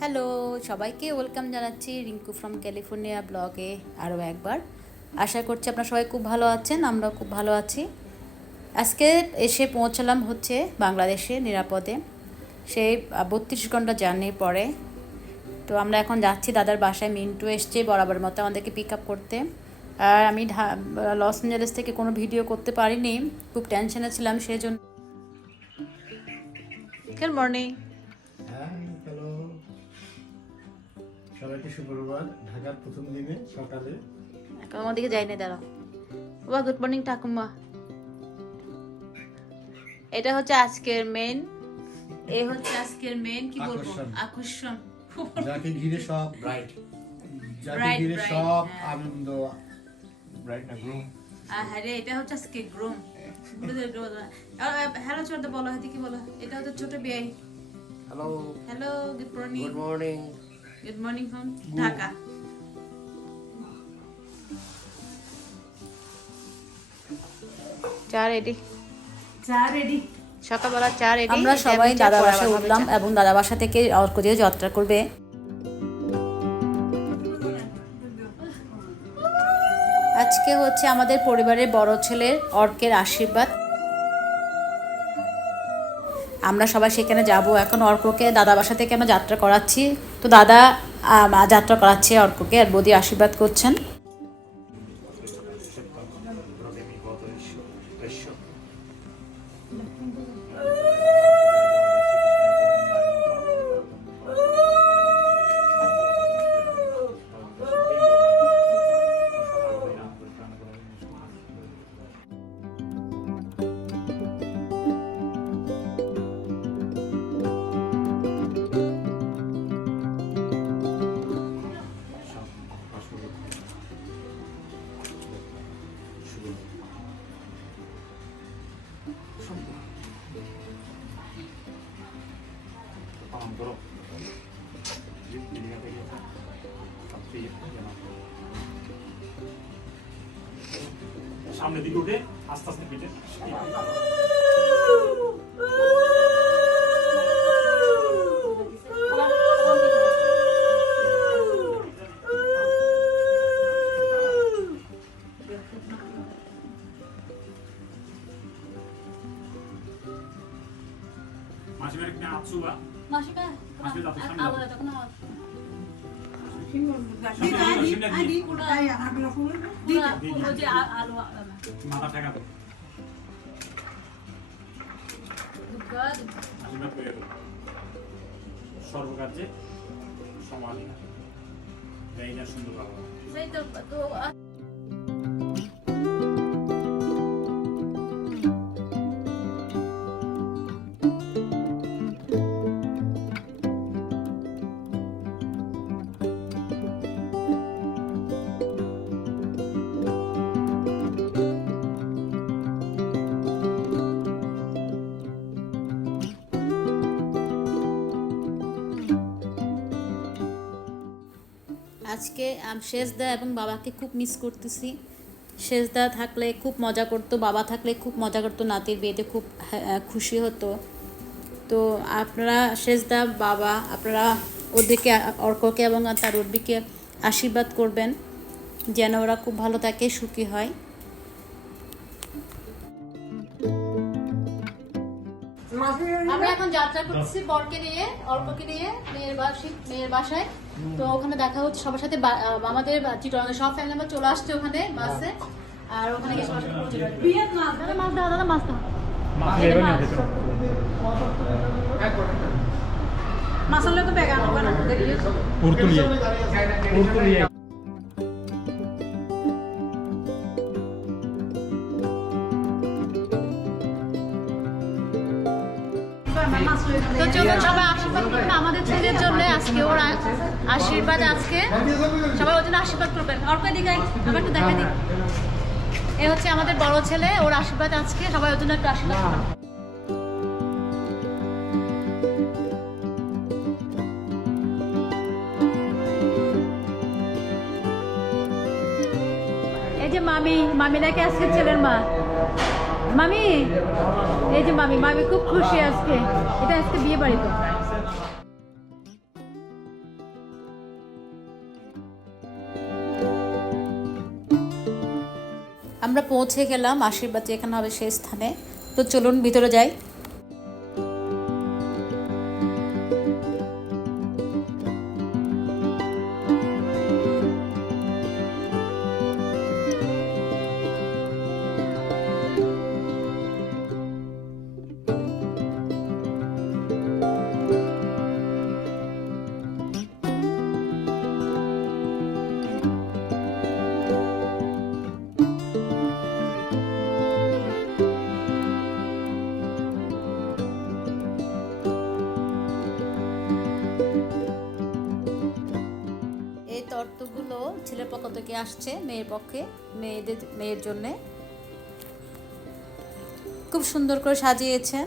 Hello সবাইকে welcome জানাচ্ছি Rinku from California ব্লগে আরও একবার। আশা করছি আপনারা সবাই খুব ভালো আছেন, আমরাও খুব ভালো আছি। আজকে এসে পৌঁছালাম হচ্ছে বাংলাদেশে নিরাপদে। সেই বত্রিশ ঘণ্টা জার্নির পরে। তো আমরা এখন যাচ্ছি দাদার বাসায়, মিন্টু এসছে বরাবর মতো আমাদেরকে পিক আপ করতে। আর আমি ঢা- লস অ্যাঞ্জেলেস থেকে কোনো ভিডিও করতে পারিনি। খুব টেনশনে ছিলাম সেই জন্য গুড মর্নিং। হ্যাঁ হ্যালো। সবাইকে সুপ্রভাত ঢাকার প্রথম দিনে সকালে। এখন আমার দিকে যাই না দাঁড়াও। বাবা গুড মর্নিং ঠাকুমা। এটা হচ্ছে আজকের মেন এ হচ্ছে আজকের মেন কি বলব? আকর্ষণ। আকর্ষণ। যাকে ঘিরে সব ব্রাইট যাকে ঘিরে সব হ্যাঁ। আনন্দ ব্রাইট না গ্রুম আরে এটা হচ্ছে আজকে গ্রুম হ্যালো ছোট বলো হাতি কি বলো? এটা হচ্ছে ছোট বিয়ে। Hello hello good morning good morning good morning from Dhaka চা রেডি চা রেডি সকালবেলা চা রেডি আমরা সবাই দাদা বাসায় উঠলাম এবং দাদা বাসা থেকে অর্ক দিয়ে যাত্রা করবে। হচ্ছে আমাদের পরিবারের বড় ছেলের অর্কের আশীর্বাদ। আমরা সবাই সেখানে যাব। এখন অর্ককে দাদা বাসা থেকে আমরা যাত্রা করাচ্ছি। তো দাদা যাত্রা করাচ্ছে অর্ককে, আর বৌদি আশীর্বাদ করছেন। সামনের দিকে উঠে আস্তে আস্তে পিঠে করে দেবো সর্বকার্যে সমাধি সুন্দর আজকে আম শেষদা এবং বাবাকে খুব মিস করতেছি। শেষদা থাকলে খুব মজা করতো বাবা থাকলে খুব মজা করতো নাতির বিয়েতে খুব হ্যাঁ, খুশি হতো। তো আপনারা শেষদা বাবা আপনারা ওদেরকে অর্ককে এবং তার উর্বিকে আশীর্বাদ করবেন যেন ওরা খুব ভালো থাকে সুখী হয়। আমরা এখন যাত্রা করতেছি বরকে নিয়ে অল্পকে নিয়ে মেয়ের বাসি মেয়ের বাসায়। তো ওখানে দেখা হচ্ছে সবার সাথে আমাদের চিটরঙ্গের সব ফ্যামিলি মেম্বার চলে আসছে ওখানে বাসে। আর ওখানে গিয়ে সবার সাথে দাদা মাছ দাও দাদা মাছ দাও। মাসালে তো বেগান হবে না দেখলি পুরতুলিয়ে পুরতুলিয়ে মাছ তো চলুন সবাই আশীর্বাদ করবেন আমাদের ছেলের জন্য। আজকে, ওর আশীর্বাদ আজকে। সবাই ওর জন্য আশীর্বাদ করবেন। অল্প দিকে আমার একটু দেখা দিন এ হচ্ছে আমাদের বড় ছেলে, ওর আশীর্বাদ আজকে। সবাই ওর জন্য একটু আশীর্বাদ করবেন। মামি মামি নাকি আজকে ছেলের মা? মামি, এই যে মামি মামি খুব খুশি আজকে। এটা আজকে বিয়ে বাড়ি তো পৌঁছে গেলাম আশীর্বাদ যেখানে হবে সেই স্থানে। তো চলুন ভিতরে যাই। থেকে আসছে মেয়ের পক্ষে মেয়েদের মেয়ের জন্যে। খুব সুন্দর করে সাজিয়েছেন।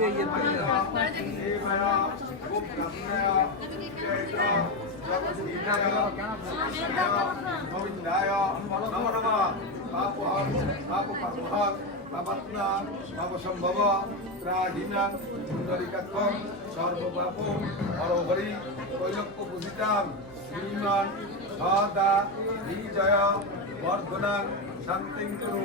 তুই গোবিন্দায় নম নম পাপহর পাপপাপহর পাপাত্মা পাপসম্ভব ত্রাহিনাং সুন্দরিকাক্ষম সর্বপাপ হরহরি কৈলক্য পূজিতাম শ্রীমান সদা বিজয় বর্ধনাং শান্তিং কুরু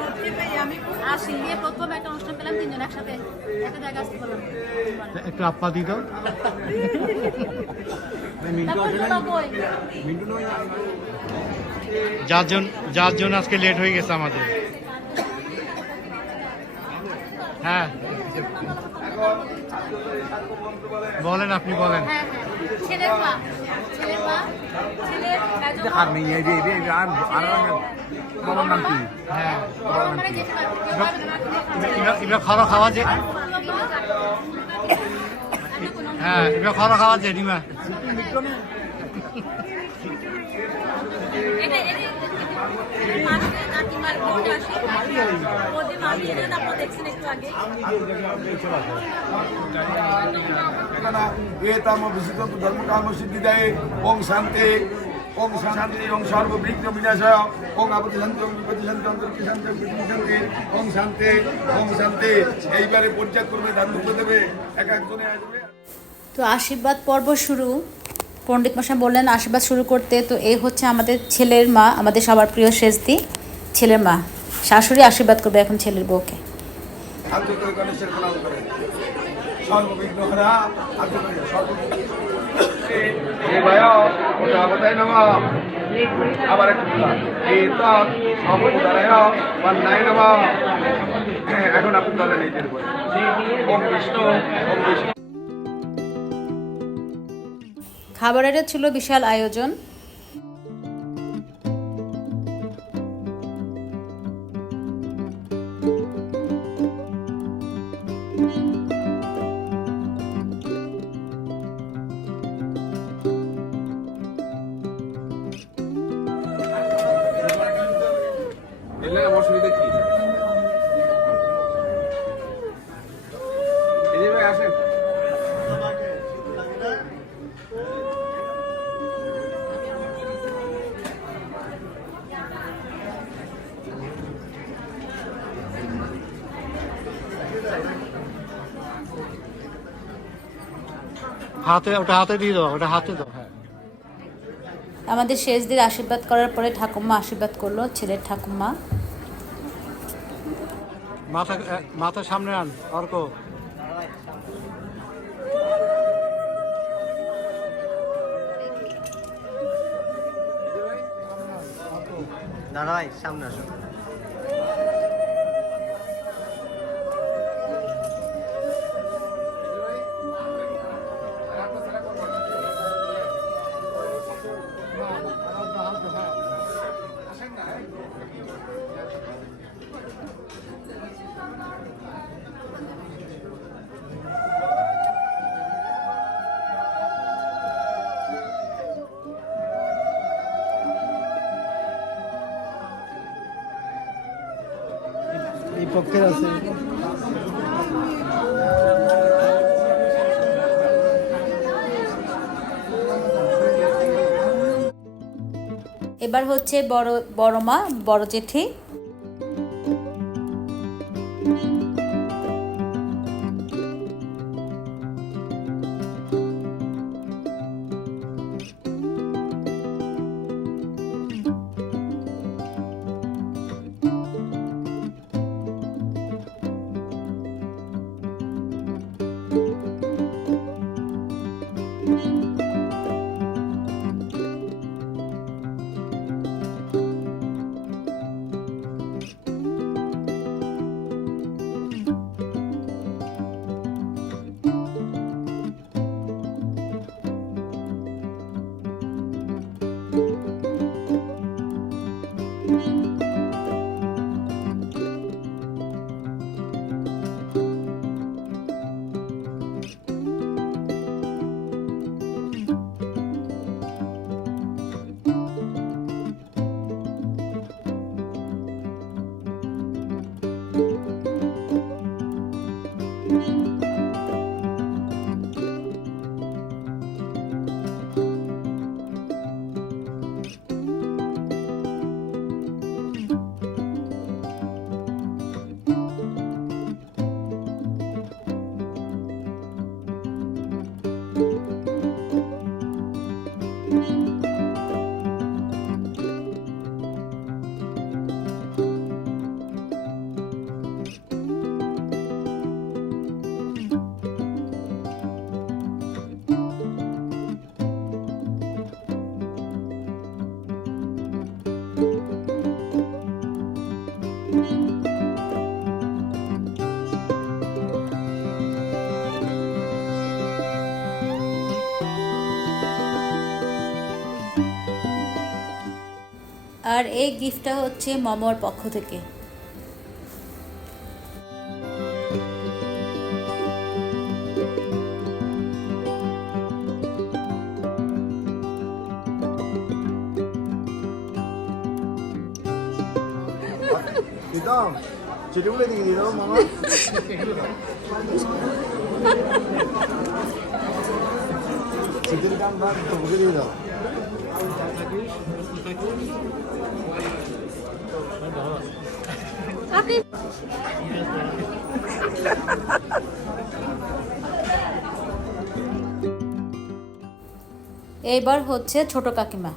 আসি দিয়ে প্রথম একটা অনুষ্ঠান পেলাম তিনজন একসাথে একটা জায়গায় আসতে পারলাম। একটু আপা দিত যার জন্য যার জন্য আজকে লেট হয়ে গেছে আমাদের। হ্যাঁ। বলেন আপনি বলেন হ্যাঁ হ্যাঁ আর নেই এই যে এই যে- এই যে আর আর বাবার নাম কি হ্যাঁ মানে এবার এবার খাওয়া খাওয়া যে হ্যাঁ এবার খাওয়া খাওয়া যে ডিমা এটা এটা মাসে কাকিমার কোট আসে ওদের মামি এটা আপনারা দেখছেন একটু আগে वेताम विशिष्ट धर्म काम सिद्धिदाय ओम शांति ओम शांति ओम सर्वविघ्न विनाशाय ओम आपति शांति ओम বিপত্তি শান্তি অন্তর্কি শান্তি ওম পৃথিবী শান্তি ওম শান্তি ওম শান্তি এইবারে পর্যায় করবে দান করবে দেবে এক একজনে আসবে তো আশীর্বাদ পর্ব শুরু পণ্ডিত মশাই বললেন আশীর্বাদ শুরু করতে তো এই হচ্ছে আমাদের ছেলের মা আমাদের সবার প্রিয় শেষদি ছেলের মা। শাশুড়ি আশীর্বাদ করবে এখন ছেলের বউকে। খাবারের ছিল বিশাল আয়োজন। হাতে ওটা হাতে দিয়ে দাও ওটা হাতে দাও হ্যাঁ। আমাদের শেষদের আশীর্বাদ করার পরে ঠাকুমা আশীর্বাদ করল ছেলের ঠাকুমা। মাথা মাথা সামনে আন অর্ক। দাঁড়াই সামনে আসো। এবার হচ্ছে বড় বড় মা বড় জেঠি। Música আর এই গিফটটা হচ্ছে মামার পক্ষ থেকে। দিয়ে দাও মামা। দাম dito. এইবার হচ্ছে ছোট কাকিমা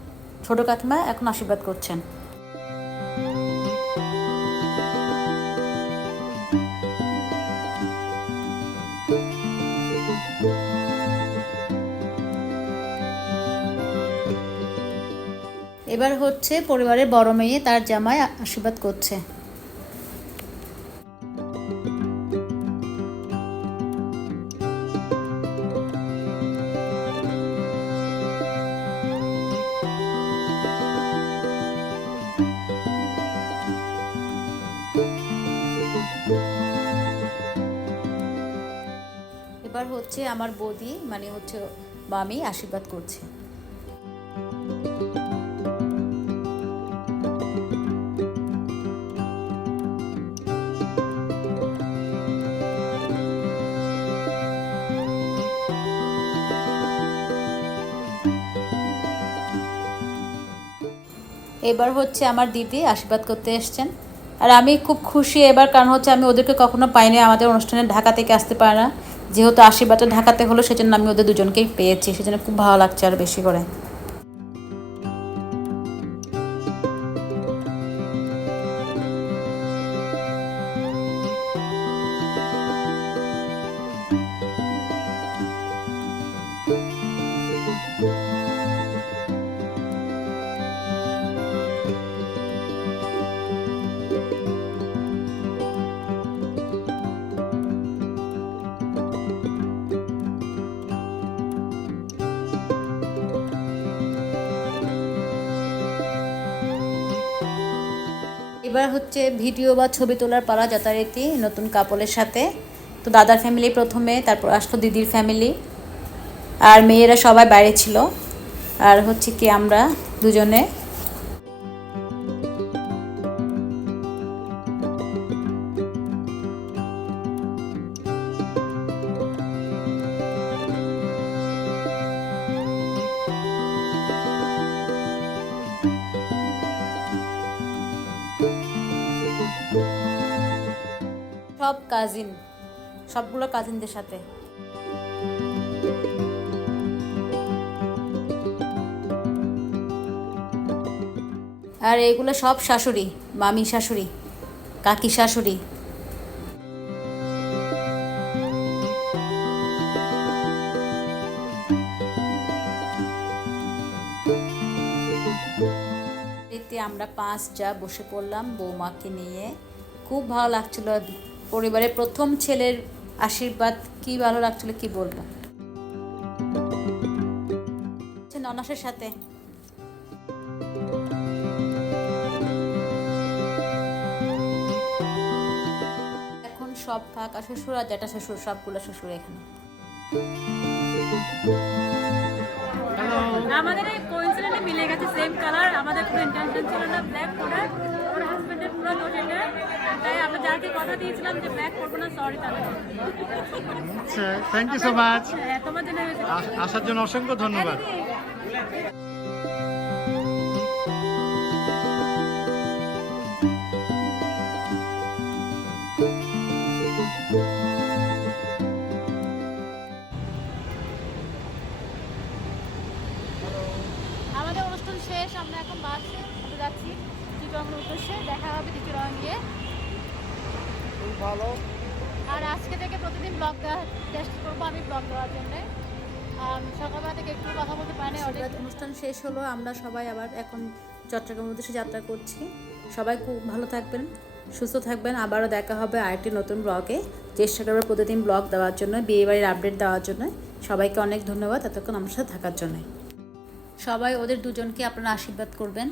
ছোট কাকিমা এখন আশীর্বাদ করছেন এবার হচ্ছে পরিবারের বড় মেয়ে তার জামাই আশীর্বাদ করছে। এবার হচ্ছে আমার বৌদি মানে হচ্ছে মামি, আশীর্বাদ করছে। এবার হচ্ছে আমার দিদি আশীর্বাদ করতে এসছেন। আর আমি খুব খুশি, এবার কারণ হচ্ছে আমি ওদেরকে কখনো পাইনি, আমাদের অনুষ্ঠানে ঢাকা থেকে আসতে পারে না। যেহেতু আশীর্বাদটা ঢাকাতে হলো, সেজন্য আমি ওদের দুজনকেই পেয়েছি, সেজন্য খুব ভালো লাগছে আর বেশি করে। এবার হচ্ছে ভিডিও বা ছবি তোলার পালা যথারীতি নতুন কাপলের সাথে। তো দাদার ফ্যামিলি প্রথমে, তারপর আসলো দিদির ফ্যামিলি আর মেয়েরা সবাই বাইরে ছিল। আর হচ্ছে কি আমরা দুজনে কাজিনদের সাথে। আর এগুলো সব শাশুড়ি মামি শাশুড়ি কাকি শাশুড়ি। আমরা পাঁচ যা বসে পড়লাম বৌমাকে নিয়ে। খুব ভালো লাগছিল। পরিবারের প্রথম ছেলের আশীর্বাদ কি ভালো লাগছিল কি বলব? হচ্ছে ননাসের সাথে। এখন সব কাকা শ্বশুর আর জ্যাঠা শ্বশুর, সবগুলো শ্বশুর এখানে। আমাদের এই কোইন্সিডেন্টে মিলে গেছে সেম কালার আমাদের কোনো ইন্টেনশন ছিল না ব্ল্যাক হাজবেন্ডের পুরো এটা তাই আমরা যাকে কথা দিয়েছিলাম যে করব না সরি আচ্ছা থ্যাংক ইউ সো মাচ হ্যাঁ, তোমার জন্য আসার জন্য অসংখ্য ধন্যবাদ। আমাদের অনুষ্ঠান শেষ আমরা এখন বাস যাচ্ছি। চিটরঙের উদ্দেশ্যে দেখা হবে চিটরং গিয়ে ভালো। আর আজকে থেকে প্রতিদিন ব্লগ দেওয়ার চেষ্টা করব আমি ব্লগ দেওয়ার জন্যে। আর সকালবেলা থেকে একটু কথা বলতে পারি অনুষ্ঠান শেষ হলো আমরা সবাই আবার এখন চট্টগ্রাম উদ্দেশ্যে যাত্রা করছি। সবাই খুব ভালো থাকবেন সুস্থ থাকবেন। আবারও দেখা হবে আরেকটি নতুন ব্লগে চেষ্টা করব প্রতিদিন ব্লগ দেওয়ার জন্য বিয়েবাড়ির আপডেট দেওয়ার জন্য। সবাইকে অনেক ধন্যবাদ এতক্ষণ আমার সাথে থাকার জন্য। সবাই ওদের দুজনকে আপনারা আশীর্বাদ করবেন।